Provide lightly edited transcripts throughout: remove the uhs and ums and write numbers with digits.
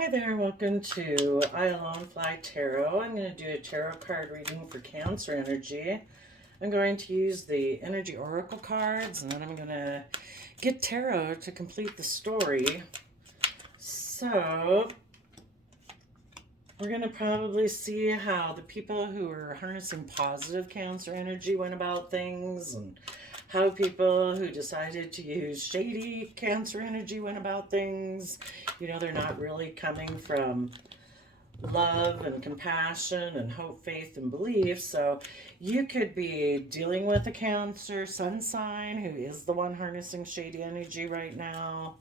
Hi there, welcome to I Alone Fly Tarot. I'm going to do a tarot card reading for Cancer energy. I'm going to use the energy oracle cards and then I'm going to get tarot to complete the story. So, we're going to probably see how the people who are harnessing positive Cancer energy went about things and how people who decided to use shady Cancer energy went about things. You know, they're not really coming from love and compassion and hope, faith, and belief. So you could be dealing with a Cancer sun sign who is the one harnessing shady energy right now.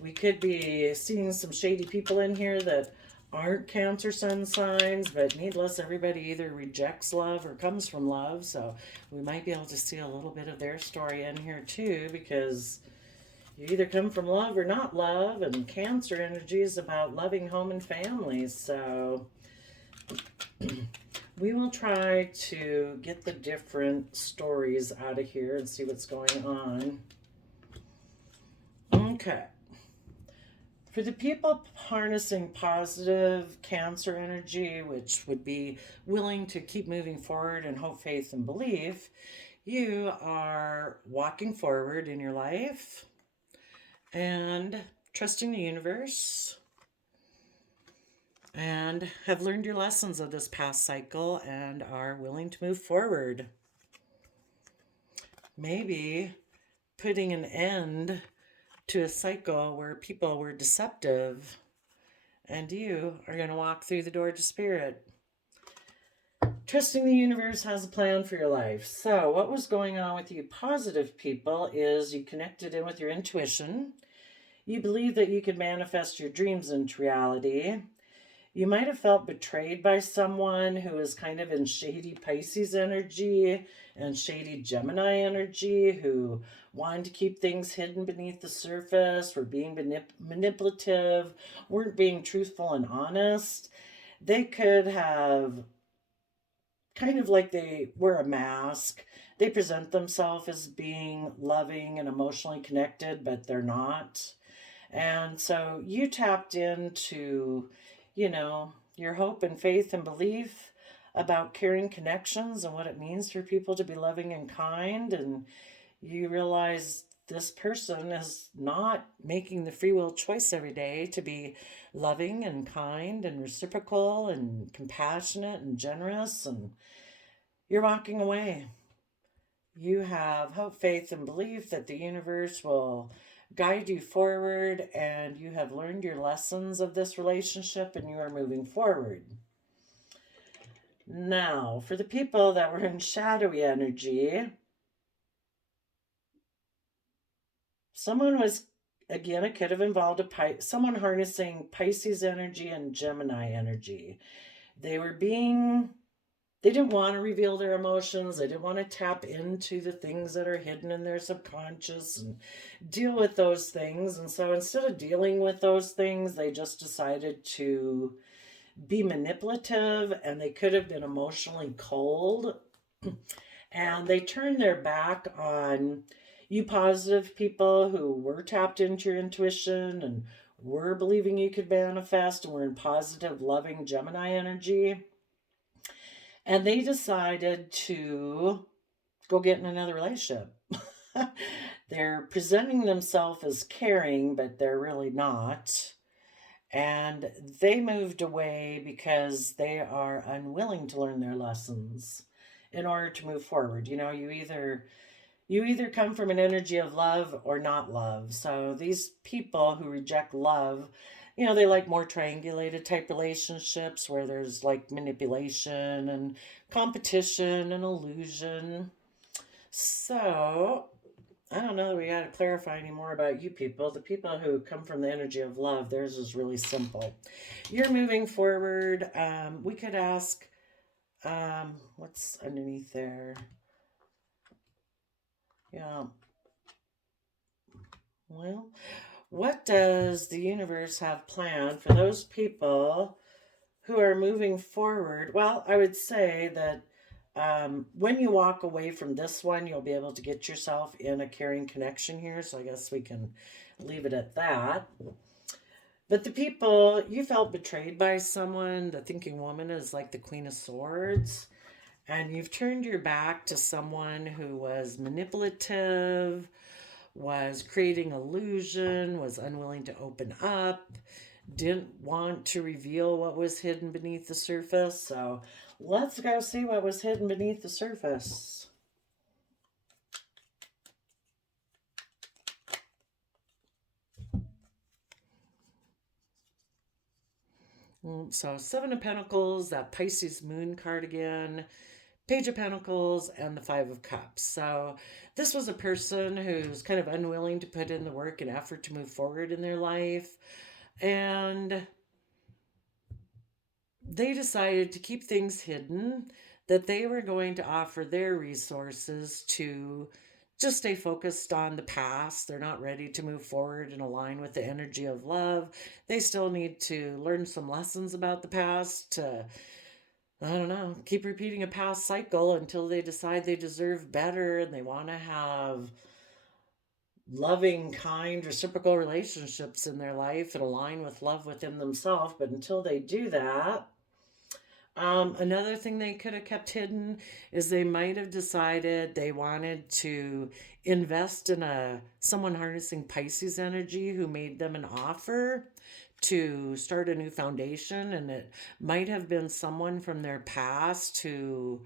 We could be seeing some shady people in here that aren't Cancer sun signs, but needless, everybody either rejects love or comes from love. So we might be able to see a little bit of their story in here too, because you either come from love or not love, and Cancer energy is about loving home and families. So we will try to get the different stories out of here and see what's going on. Okay. For the people harnessing positive Cancer energy, which would be willing to keep moving forward in hope, faith, and belief, you are walking forward in your life and trusting the universe and have learned your lessons of this past cycle and are willing to move forward. Maybe putting an end to a cycle where people were deceptive and you are going to walk through the door to spirit. Trusting the universe has a plan for your life. So what was going on with you positive people is you connected in with your intuition. You believe that you could manifest your dreams into reality. You might have felt betrayed by someone who is kind of in shady Pisces energy and shady Gemini energy, who wanted to keep things hidden beneath the surface, were being manipulative, weren't being truthful and honest. They could have kind of like they wear a mask. They present themselves as being loving and emotionally connected, but they're not. And so you tapped into, your hope and faith and belief about caring connections and what it means for people to be loving and kind. And you realize this person is not making the free will choice every day to be loving and kind and reciprocal and compassionate and generous. And you're walking away. You have hope, faith, and belief that the universe will guide you forward, and you have learned your lessons of this relationship and you are moving forward. Now, for the people that were in shadowy energy, someone was, again, it could have involved someone harnessing Pisces energy and Gemini energy. They didn't want to reveal their emotions. They didn't want to tap into the things that are hidden in their subconscious and deal with those things. And so instead of dealing with those things, they just decided to be manipulative, and they could have been emotionally cold. And they turned their back on you positive people who were tapped into your intuition and were believing you could manifest and were in positive, loving Gemini energy. And they decided to go get in another relationship. They're presenting themselves as caring, but they're really not. And they moved away because they are unwilling to learn their lessons in order to move forward. You either come from an energy of love or not love. So these people who reject love, they like more triangulated type relationships where there's like manipulation and competition and illusion. So I don't know that we got to clarify any more about you people. The people who come from the energy of love, theirs is really simple. You're moving forward. We could ask, what's underneath there? Yeah. Well, what does the universe have planned for those people who are moving forward? Well, I would say that when you walk away from this one, you'll be able to get yourself in a caring connection here. So I guess we can leave it at that. But the people, you felt betrayed by someone. The thinking woman is like the Queen of Swords. And you've turned your back to someone who was manipulative, was creating illusion, was unwilling to open up, didn't want to reveal what was hidden beneath the surface. So let's go see what was hidden beneath the surface. So Seven of Pentacles, that Pisces moon card again, Page of Pentacles, and the Five of Cups. So this was a person who's kind of unwilling to put in the work and effort to move forward in their life. And they decided to keep things hidden, that they were going to offer their resources to just stay focused on the past. They're not ready to move forward and align with the energy of love. They still need to learn some lessons about the past to, I don't know, keep repeating a past cycle until they decide they deserve better and they want to have loving, kind, reciprocal relationships in their life and align with love within themselves. But until they do that, another thing they could have kept hidden is they might have decided they wanted to invest in someone harnessing Pisces energy who made them an offer to start a new foundation, and it might have been someone from their past who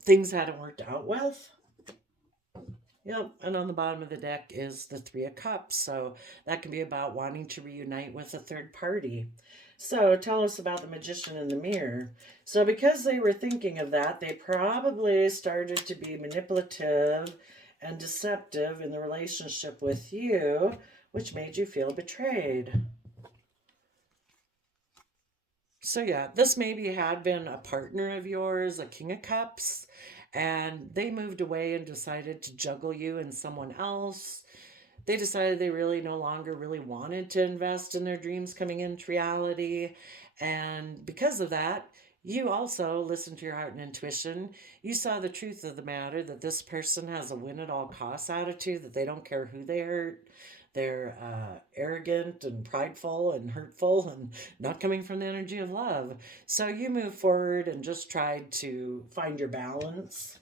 things hadn't worked out with. Yep, and on the bottom of the deck is the Three of Cups. So that can be about wanting to reunite with a third party. So tell us about the Magician in the Mirror. So because they were thinking of that, they probably started to be manipulative and deceptive in the relationship with you, which made you feel betrayed. So yeah, this maybe had been a partner of yours, a King of Cups, and they moved away and decided to juggle you and someone else. They decided they really no longer really wanted to invest in their dreams coming into reality. And because of that, you also listened to your heart and intuition. You saw the truth of the matter, that this person has a win at all costs attitude, that they don't care who they hurt. They're arrogant and prideful and hurtful and not coming from the energy of love. So you move forward and just tried to find your balance.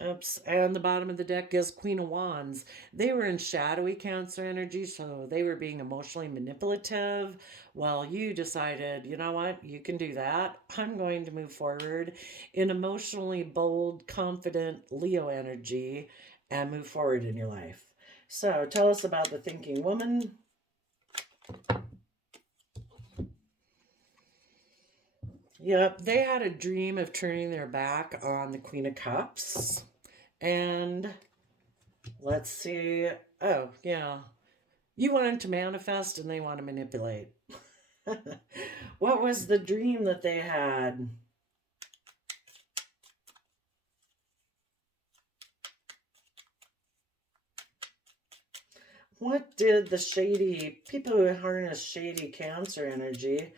Oops. And the bottom of the deck is Queen of Wands. They were in shadowy Cancer energy, so they were being emotionally manipulative. Well, you decided, you know what, you can do that. I'm going to move forward in emotionally bold, confident Leo energy and move forward in your life. So tell us about the thinking woman. Yep, they had a dream of turning their back on the Queen of Cups. And let's see. Oh, yeah. You want them to manifest and they want to manipulate. What was the dream that they had? What did the shady people who harness shady Cancer energy,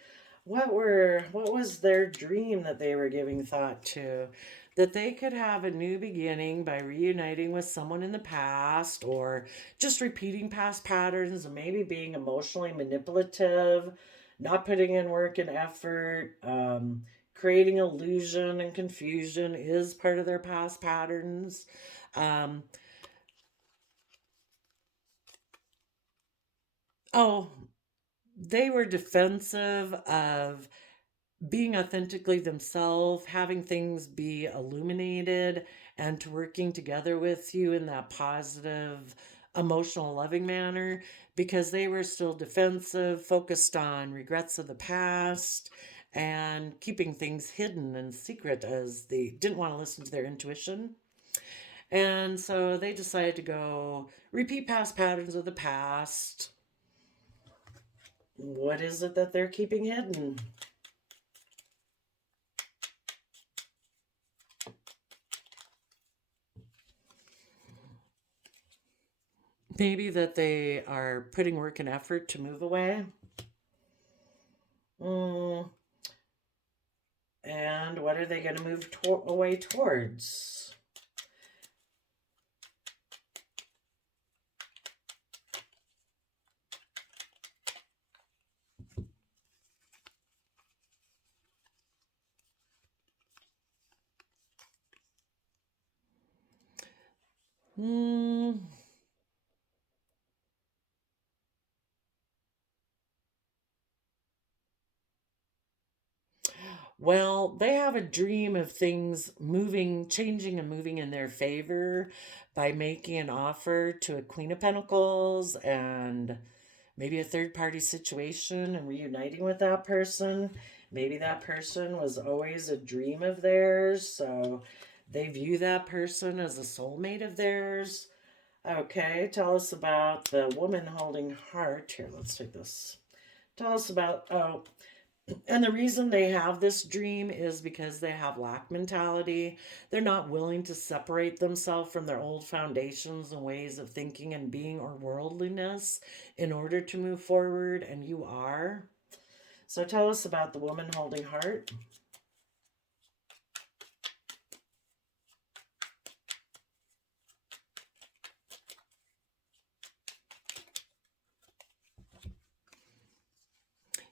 what was their dream that they were giving thought to? That they could have a new beginning by reuniting with someone in the past, or just repeating past patterns, and maybe being emotionally manipulative, not putting in work and effort, creating illusion and confusion is part of their past patterns. Um, oh, they were defensive of being authentically themselves, having things be illuminated, and to working together with you in that positive, emotional, loving manner, because they were still defensive, focused on regrets of the past, and keeping things hidden and secret as they didn't want to listen to their intuition. And so they decided to go repeat past patterns of the past. What is it that they're keeping hidden? Maybe that they are putting work and effort to move away. Mm. And what are they going to move away towards? Well, they have a dream of things moving, changing, and moving in their favor by making an offer to a Queen of Pentacles and maybe a third party situation and reuniting with that person. Maybe that person was always a dream of theirs, so they view that person as a soulmate of theirs. Okay, tell us about the woman holding heart. Here, let's take this. Tell us about, oh, and the reason they have this dream is because they have lack mentality. They're not willing to separate themselves from their old foundations and ways of thinking and being or worldliness in order to move forward, and you are. So tell us about the woman holding heart.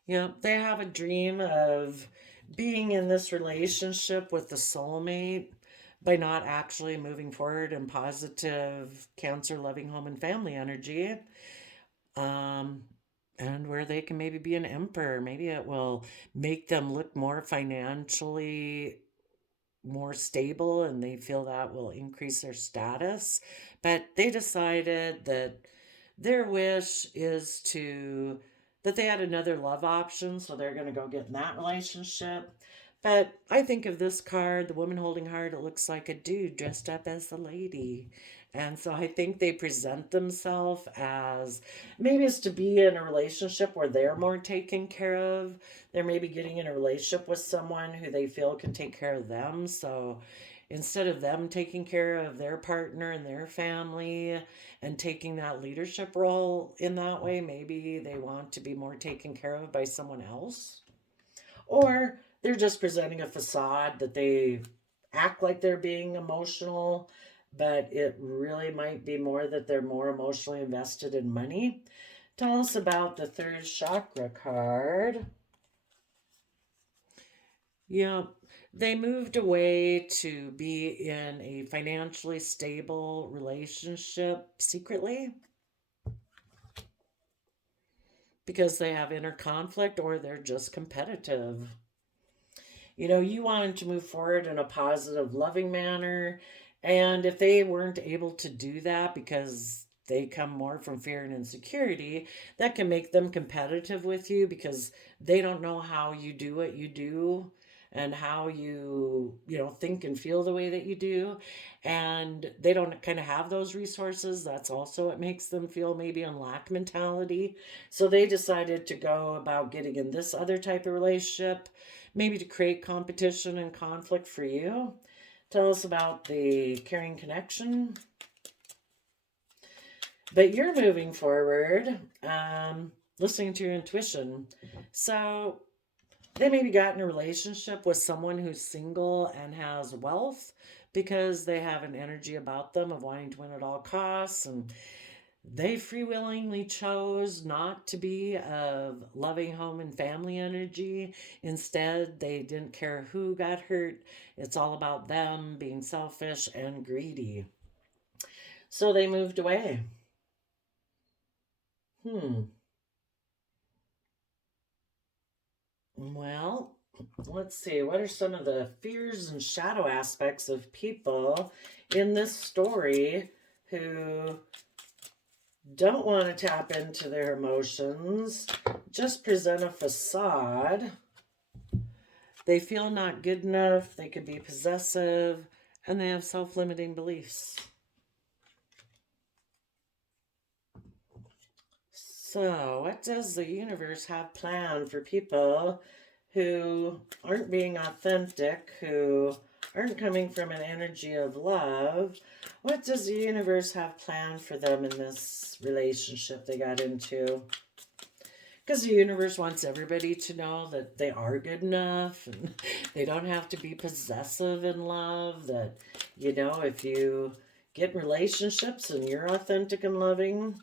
Yeah, they have a dream of being in this relationship with the soulmate by not actually moving forward in positive Cancer loving home and family energy. Um, and where they can maybe be an emperor. Maybe it will make them look more financially more stable and they feel that will increase their status. But they decided that their wish is to that they had another love option, so they're going to go get in that relationship. But I think of this card, the woman holding heart, it looks like a dude dressed up as a lady. And so I think they present themselves as maybe it's to be in a relationship where they're more taken care of. They're maybe getting in a relationship with someone who they feel can take care of them. So instead of them taking care of their partner and their family and taking that leadership role in that way, maybe they want to be more taken care of by someone else. Or they're just presenting a facade that they act like they're being emotional, but it really might be more that they're more emotionally invested in money. Tell us about the third chakra card. Yeah, they moved away to be in a financially stable relationship secretly because they have inner conflict or they're just competitive. You know, you wanted to move forward in a positive, loving manner. And if they weren't able to do that because they come more from fear and insecurity, that can make them competitive with you because they don't know how you do what you do and how you think and feel the way that you do, and they don't kind of have those resources. That's also what makes them feel maybe in lack mentality. So they decided to go about getting in this other type of relationship, maybe to create competition and conflict for you. Tell us about the caring connection. But you're moving forward, listening to your intuition. So they maybe got in a relationship with someone who's single and has wealth because they have an energy about them of wanting to win at all costs, and they free willingly chose not to be of loving home and family energy. Instead, they didn't care who got hurt. It's all about them being selfish and greedy. So they moved away. Hmm. Well, let's see. What are some of the fears and shadow aspects of people in this story who don't want to tap into their emotions, just present a facade? They feel not good enough, they could be possessive, and they have self limiting beliefs. So, what does the universe have planned for people who aren't being authentic, who aren't coming from an energy of love? What does the universe have planned for them in this relationship they got into? Because the universe wants everybody to know that they are good enough and they don't have to be possessive in love. That, if you get in relationships and you're authentic and loving,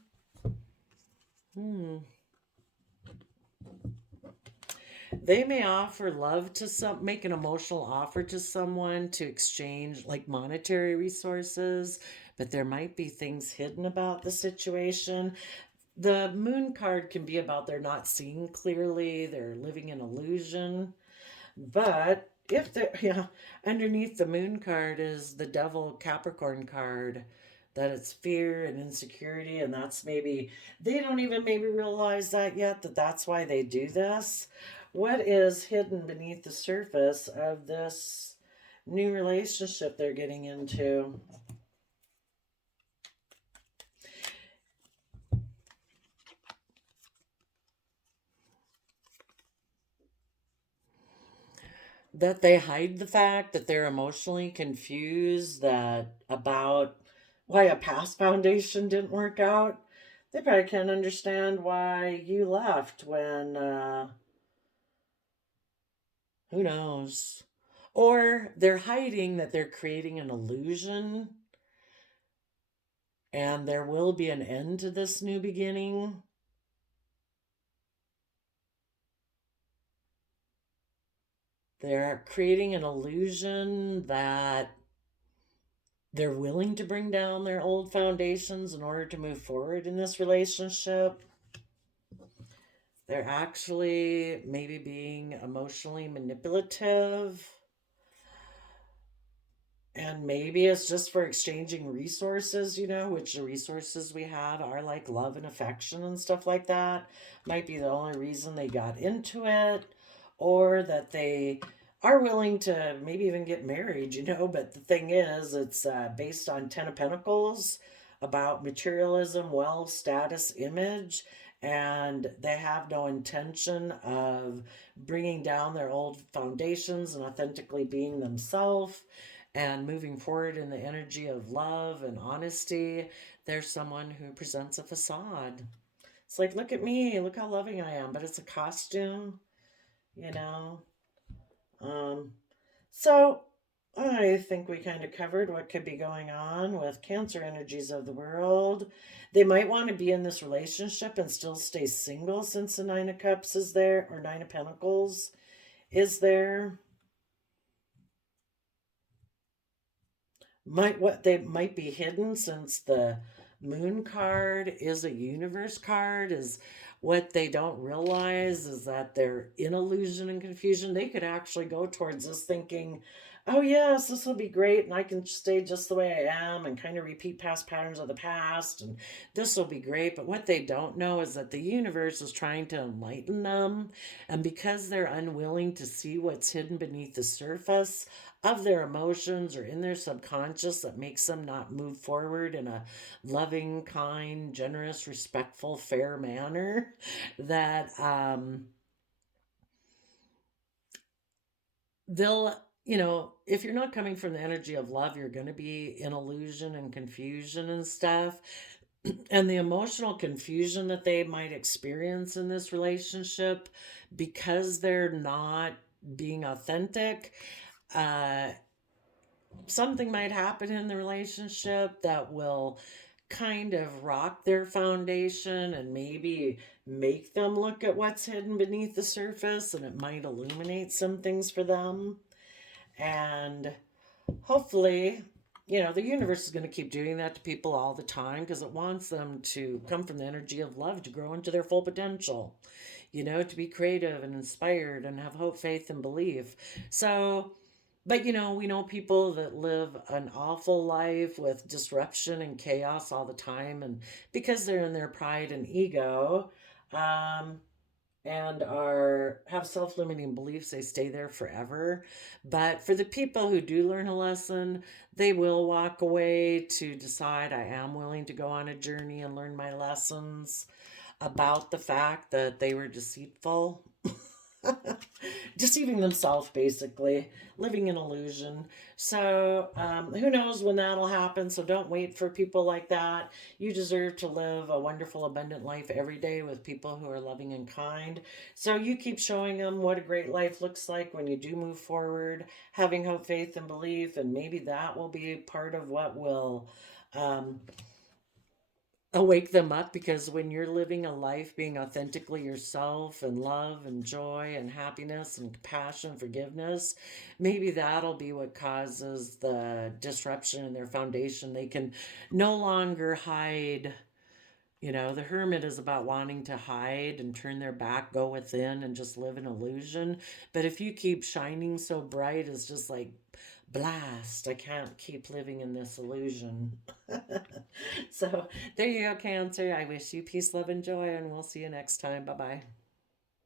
they may offer love to make an emotional offer to someone to exchange like monetary resources, but there might be things hidden about the situation. The moon card can be about they're not seeing clearly, they're living in illusion. But if the yeah, underneath the moon card is the devil Capricorn card, that it's fear and insecurity, and that's maybe they don't even maybe realize that yet, that that's why they do this. What is hidden beneath the surface of this new relationship they're getting into? That they hide the fact that they're emotionally confused that about why a past foundation didn't work out. They probably can't understand why you left when who knows. Or they're hiding that they're creating an illusion and there will be an end to this new beginning. They're creating an illusion that they're willing to bring down their old foundations in order to move forward in this relationship. They're actually maybe being emotionally manipulative. And maybe it's just for exchanging resources, which the resources we have are like love and affection and stuff like that. Might be the only reason they got into it, or that they are willing to maybe even get married. But the thing is, it's based on Ten of Pentacles about materialism, wealth, status, image, and they have no intention of bringing down their old foundations and authentically being themselves and moving forward in the energy of love and honesty. There's someone who presents a facade. It's like, look at me, look how loving I am, but it's a costume, you know. Um, so I think we kind of covered what could be going on with Cancer energies of the world. They might want to be in this relationship and still stay single since the Nine of Cups is there, or Nine of Pentacles is there. Might what they might be hidden, since the moon card is a universe card, is what they don't realize is that they're in illusion and confusion. They could actually go towards this thinking, oh yes, this will be great and I can stay just the way I am and kind of repeat past patterns of the past and this will be great. But what they don't know is that the universe is trying to enlighten them, and because they're unwilling to see what's hidden beneath the surface of their emotions or in their subconscious that makes them not move forward in a loving, kind, generous, respectful, fair manner, that they'll, if you're not coming from the energy of love, you're going to be in illusion and confusion and stuff. And the emotional confusion that they might experience in this relationship because they're not being authentic, uh, something might happen in the relationship that will kind of rock their foundation and maybe make them look at what's hidden beneath the surface, and it might illuminate some things for them. And hopefully, the universe is going to keep doing that to people all the time because it wants them to come from the energy of love to grow into their full potential, to be creative and inspired and have hope, faith, and belief. So, but we know people that live an awful life with disruption and chaos all the time, and because they're in their pride and ego, um, and are have self-limiting beliefs, they stay there forever. But for the people who do learn a lesson, they will walk away to decide, I am willing to go on a journey and learn my lessons about the fact that they were deceitful. Deceiving themselves, basically, living in illusion. So, who knows when that'll happen? So, don't wait for people like that. You deserve to live a wonderful, abundant life every day with people who are loving and kind. So, you keep showing them what a great life looks like when you do move forward, having hope, faith, and belief. And maybe that will be part of what will. Um, Wake them up, because when you're living a life being authentically yourself and love and joy and happiness and compassion, forgiveness, maybe that'll be what causes the disruption in their foundation. They can no longer hide You know, the hermit is about wanting to hide and turn their back, go within, and just live in illusion. But if you keep shining so bright, it's just like, blast, I can't keep living in this illusion. So there you go, Cancer. I wish you peace, love, and joy, and we'll see you next time. Bye bye.